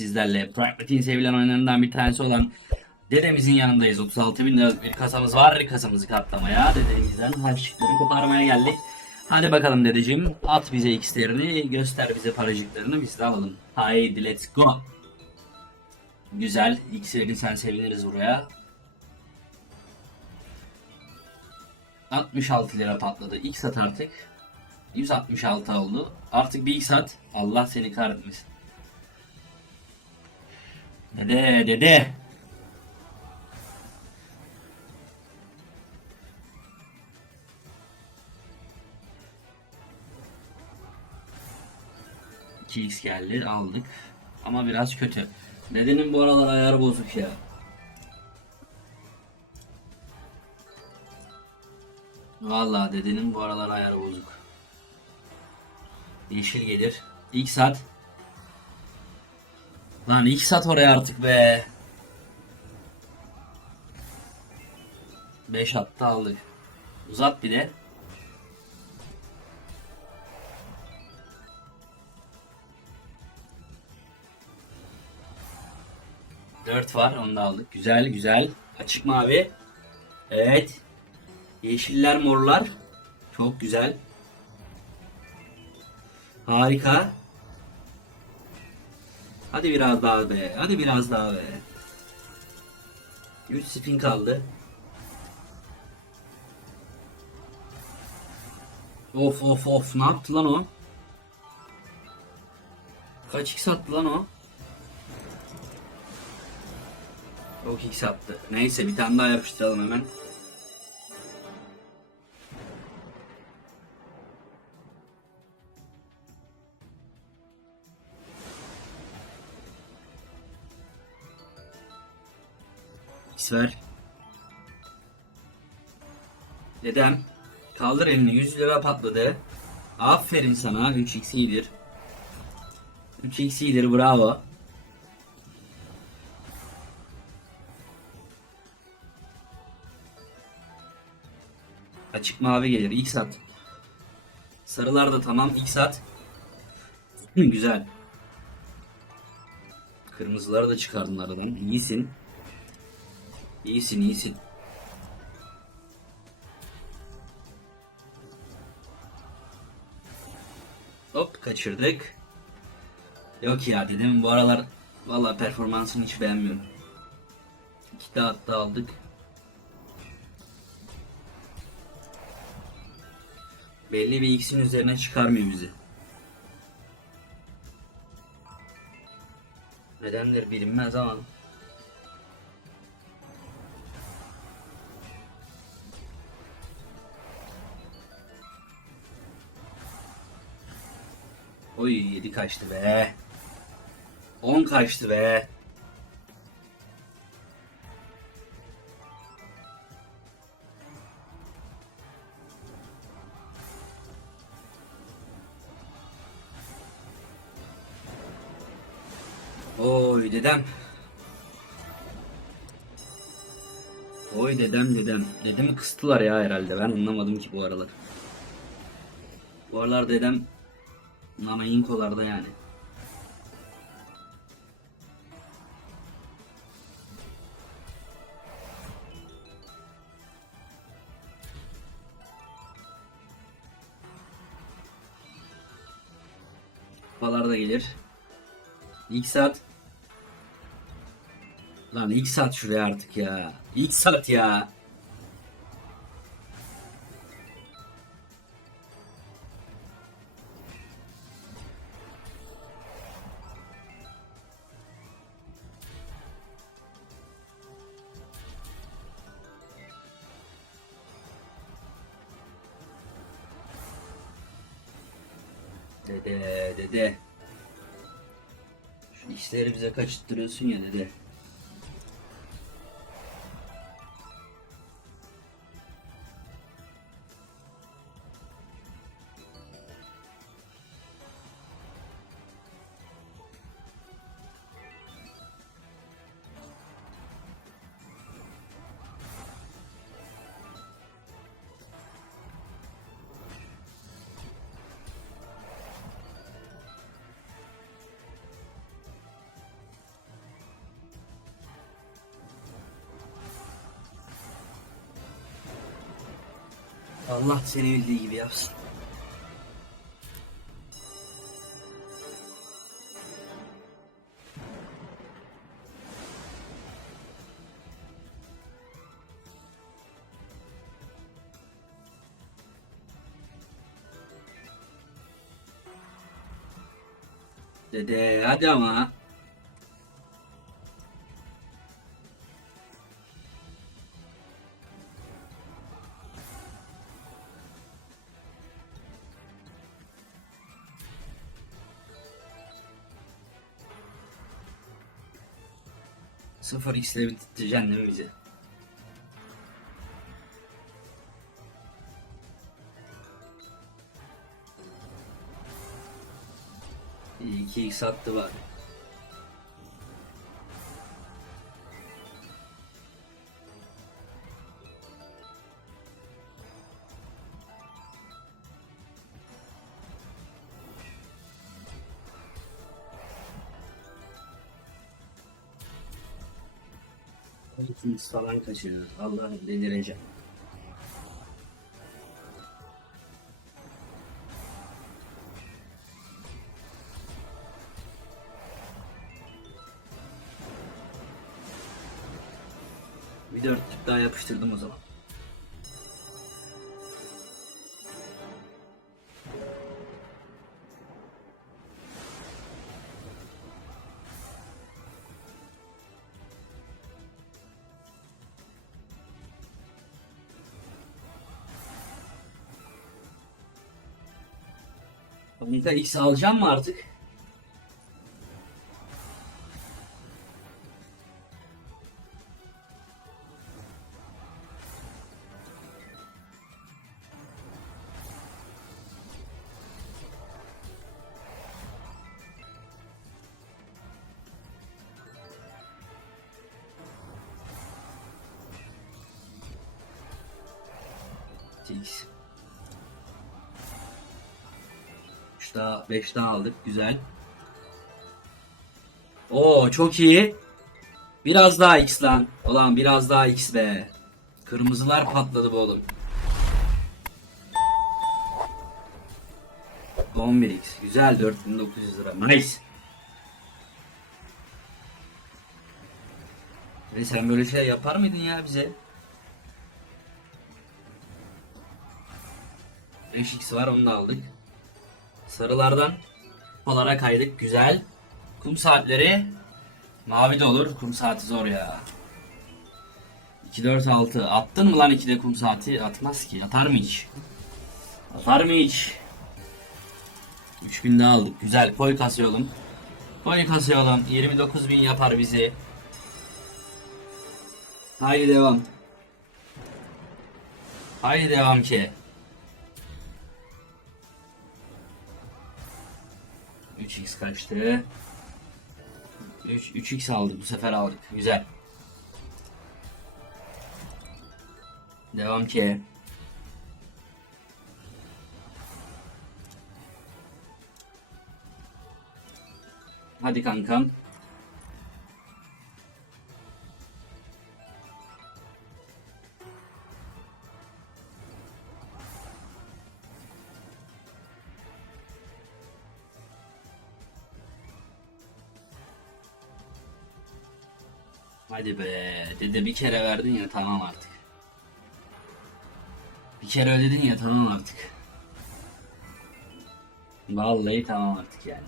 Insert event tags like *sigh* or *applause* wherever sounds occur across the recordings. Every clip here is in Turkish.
sizlerle. Pragmatik'in sevilen oyunlarından bir tanesi olan dedemizin yanındayız. 36 bin liralık bir kasamız var. Kasamızı katlamaya, dedemizden harçlıkları koparmaya geldik. Hadi bakalım dedeciğim. At bize x'lerini, göster bize paracıklarını biz de alalım. Haydi let's go. Güzel. X'lerini sen seviniriz buraya. 66 lira patladı. X at artık. 166 oldu. Artık bir X at. Allah seni kahretmesin. Dede dede. İki X geldi aldık. Ama biraz kötü. Dedenin bu aralar ayarı bozuk ya. Vallahi dedenin bu aralar ayarı bozuk. Yeşil gelir. İlk saat. Lan ilk saat oraya artık be. 5 hatta aldık. Uzat bir de. Dört var onu da aldık. Güzel güzel. Açık mavi. Evet. Yeşiller morlar. Çok güzel. Harika. Hadi biraz daha be. Hadi biraz daha be. 3 spin kaldı. Of of of ne yaptı lan o? Kaç x attı lan o? Çok x attı. Neyse bir tane daha yapıştıralım hemen. Ver. Dedem. Kaldır elini 100 lira patladı. Aferin sana 3x iyidir. 3x iyidir bravo. Açık mavi gelir X at. Sarılar da tamam X at. Güzel. Kırmızıları da çıkardın aradan. İyisin. İyisin iyisin. Hop kaçırdık. Yok ya dedim bu aralar valla performansını hiç beğenmiyorum. İki de hatta aldık. Belli bir x'in üzerine çıkarmıyor bizi. Nedendir bilinmez ama Oy 7 kaçtı be. 10 kaçtı be. Oy dedem. Oy dedem dedem. Dedemi kıstılar ya herhalde. Ben anlamadım ki bu aralar. Bu aralar dedem Nana inkolarda yani. Kupalar da gelir. İlk saat. Lan ilk saat şuraya artık ya. İlk saat ya. Dede. Şu işleri bize kaçırttırıyorsun ya dede. Allah seni bildiği gibi yapsın. Dede hadi ama. Sıfır x'le bitireceksin değil mi bizi? İyi 2 x attı var. İkimiz falan kaçırıyor. Allah'ım delireceğim. Bir dörtlük daha yapıştırdım o zaman. Amiga X alacağım mı artık? X. 3 daha 5 daha aldık. Güzel. Oo çok iyi. Biraz daha X lan. Ulan biraz daha X be. Kırmızılar patladı bu oğlum. 11x. Güzel 4900 lira. Nice. Ve sen böyle şey yapar mıydın ya bize? 5x var onu da aldık. Sarılardan polara kaydık. Güzel. Kum saatleri mavi de olur. Kum saati zor ya. 2 4 6. Attın mı lan 2'de kum saati? Atmaz ki. Atar mı hiç? Atar mı hiç? 3000 daha aldık. Güzel. Koy kasayalım. Koy kasayalım. 29000 yapar bizi. Haydi devam. Haydi devam ki. 3x kaçtı? 3 3x aldık bu sefer aldık. Güzel. Devam ki. Hadi kankam. Hadi be. Dede bir kere verdin ya tamam artık. Bir kere ödedin ya tamam artık. Vallahi tamam artık yani.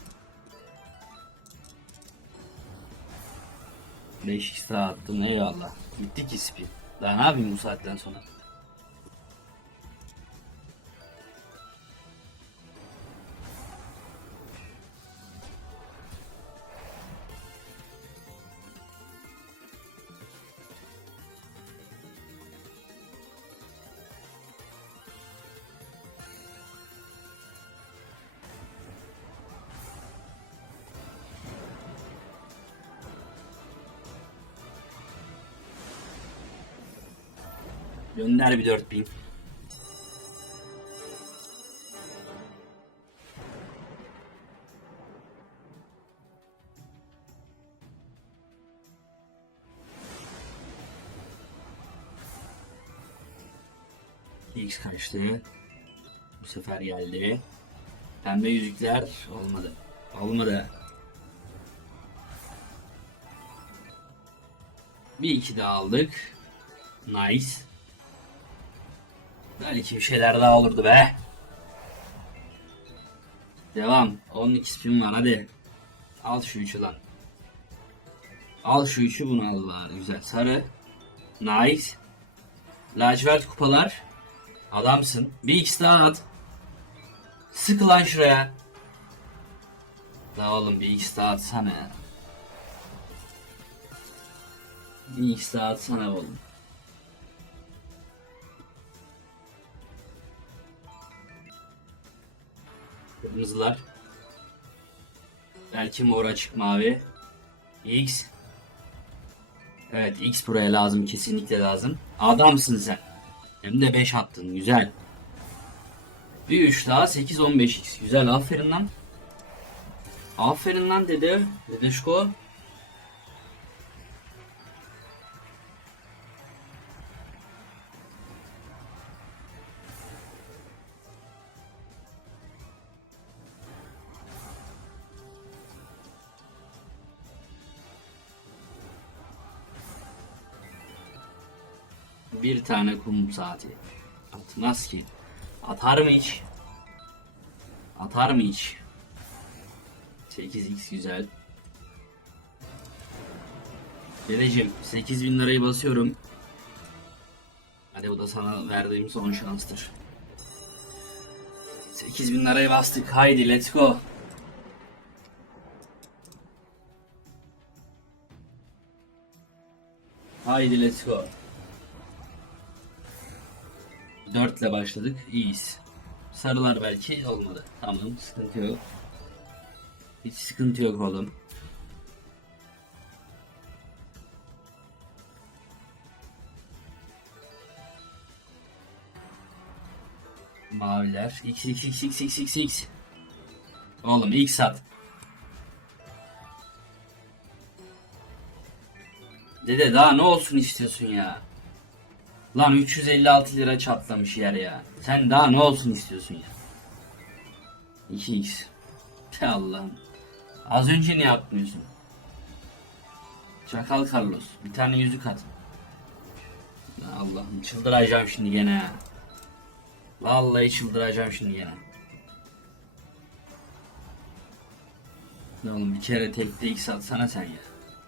5 daha attın eyvallah. Gitti ki spin. Daha ne yapayım bu saatten sonra? Gönder bir 4000. X kaçtı. Bu sefer geldi. Pembe yüzükler olmadı. Olmadı. Bir iki daha aldık. Nice. Belki bir şeyler daha olurdu be. Devam. 12 spin var hadi. Al şu üçü lan. Al şu üçü bunu al bari. Güzel. Sarı. Nice. Lacivert kupalar. Adamsın. Bir x daha at. Sık lan şuraya. Daha oğlum bir x daha atsana ya. Bir x daha atsana oğlum. Kırmızılar. Belki mor açık mavi. X. Evet X buraya lazım kesinlikle lazım. Adamsın sen. Hem de 5 attın güzel. Bir 3 daha 8 15x güzel aferin lan. Aferin lan dede. Dedeşko. Bir tane kum saati. Atmaz ki. Atar mı hiç? Atar mı hiç? 8x güzel. Dedeciğim 8000 lirayı basıyorum. Hadi bu da sana verdiğim son şanstır. 8000 lirayı bastık. Haydi let's go. Haydi let's go. 4 ile başladık. İyiyiz. Sarılar belki olmadı. Tamam sıkıntı yok. Hiç sıkıntı yok oğlum. Maviler. X X X X X X X. Oğlum X at. Dede daha ne olsun istiyorsun ya? Lan 356 lira çatlamış yer ya. Sen daha ne olsun istiyorsun ya? 2x. Te *laughs* Allah'ım. Az önce ne yapmıyorsun? Çakal Carlos. Bir tane yüzük at. Allah'ım çıldıracağım şimdi gene. Vallahi çıldıracağım şimdi gene. Ne oğlum bir kere tekte x atsana sen ya.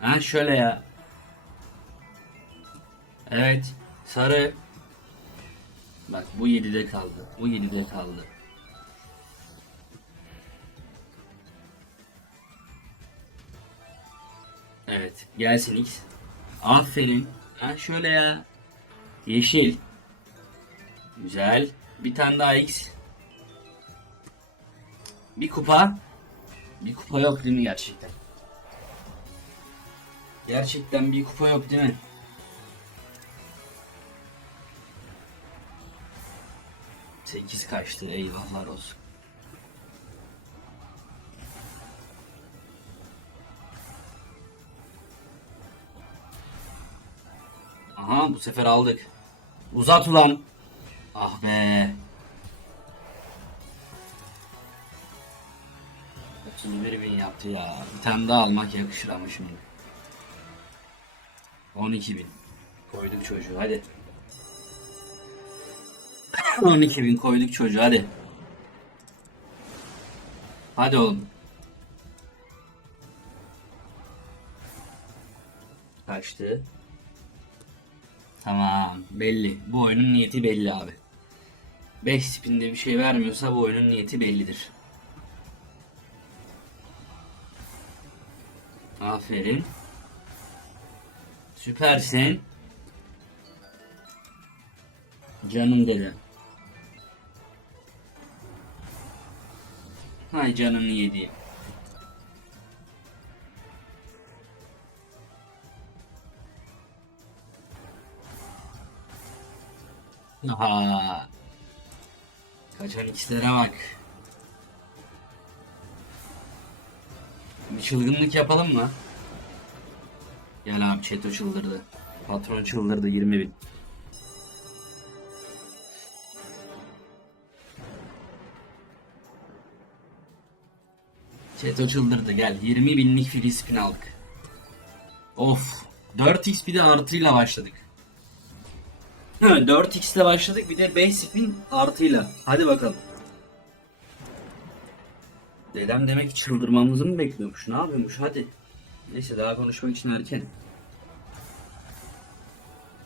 Ha şöyle ya. Evet. Sarı. Bak bu 7'de kaldı. Bu 7'de kaldı. Evet. Gelsin X. Aferin. Ha şöyle ya. Yeşil. Güzel. Bir tane daha X. Bir kupa. Bir kupa yok değil mi gerçekten? Gerçekten bir kupa yok değil mi? Sekiz kaçtı eyvahlar olsun. Aha bu sefer aldık. Uzat ulan. Ah be. 31 bin yaptı ya. Bir tane daha almak yakışır ama şimdi. 12 bin. Koyduk çocuğu hadi. 12 bin koyduk çocuğu hadi. Hadi oğlum. Kaçtı. Tamam belli. Bu oyunun niyeti belli abi. 5 spinde bir şey vermiyorsa bu oyunun niyeti bellidir. Aferin. Süpersin. Canım dede. Hay canını yedi. Aha. Kaçan ikilere bak. Bir çılgınlık yapalım mı? Gel abi Çeto çıldırdı. Patron çıldırdı 20 bin. Çeto çıldırdı gel. 20 binlik free spin aldık. Of. 4x bir de artıyla başladık. Hı, 4x ile başladık bir de 5 spin artıyla. Hadi bakalım. Dedem demek çıldırmamızı mı bekliyormuş? Ne yapıyormuş? Hadi. Neyse daha konuşmak için erken.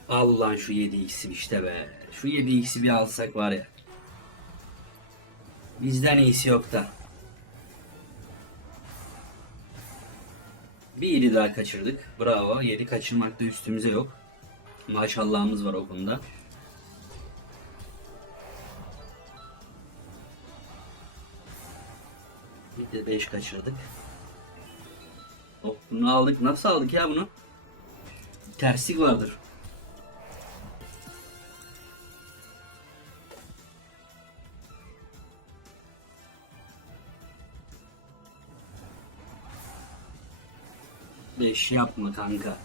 Al lan şu 7x'i işte be. Şu 7x'i bir alsak var ya. Bizden iyisi yok da. Bir yedi daha kaçırdık. Bravo. Yedi kaçırmakta üstümüze yok. Maşallahımız var o. Bir de 5 kaçırdık. Hop bunu aldık. Nasıl aldık ya bunu? Terslik vardır. Beş yapma kanka.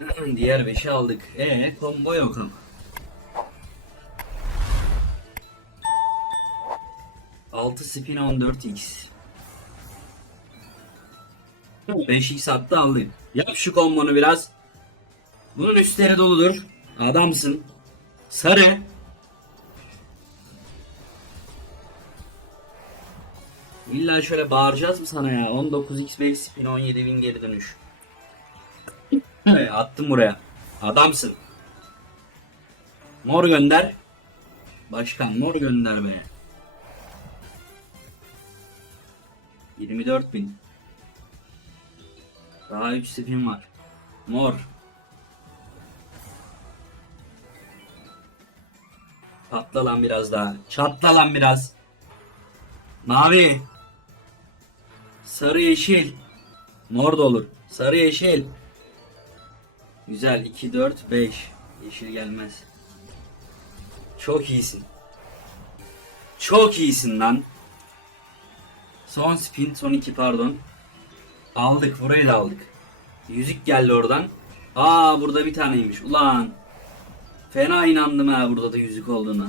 *clears throat* Diğer beşi aldık. E combo yok ama. Altı spin 14x. 5x hatta aldık. Yap şu kombonu biraz. Bunun üstleri doludur. Adamsın. Sarı. İlla şöyle bağıracağız mı sana ya? 19x 5 spin 17 bin geri dönüş. Evet, attım buraya. Adamsın. Mor gönder. Başkan mor gönder be. 24 bin. Daha 3 spin var. Mor. Patla lan biraz daha. Çatla lan biraz. Mavi. Sarı yeşil. Mor da olur. Sarı yeşil. Güzel. 2, 4, 5. Yeşil gelmez. Çok iyisin. Çok iyisin lan. Son spin. Son 2 pardon. Aldık. Burayı da aldık. Yüzük geldi oradan. Aa burada bir taneymiş. Ulan. Fena inandım ha burada da yüzük olduğuna.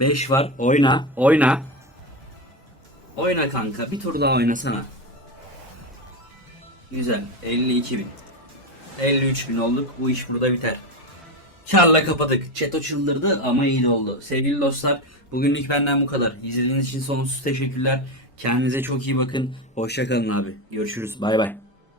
5 var. Oyna. Oyna. Oyna kanka. Bir tur daha oynasana. Güzel. 52 bin. 53 bin olduk. Bu iş burada biter. Karla kapadık. Çeto çıldırdı ama iyi de oldu. Sevgili dostlar bugünlük benden bu kadar. İzlediğiniz için sonsuz teşekkürler. Kendinize çok iyi bakın. Hoşçakalın abi. Görüşürüz. Bay bay.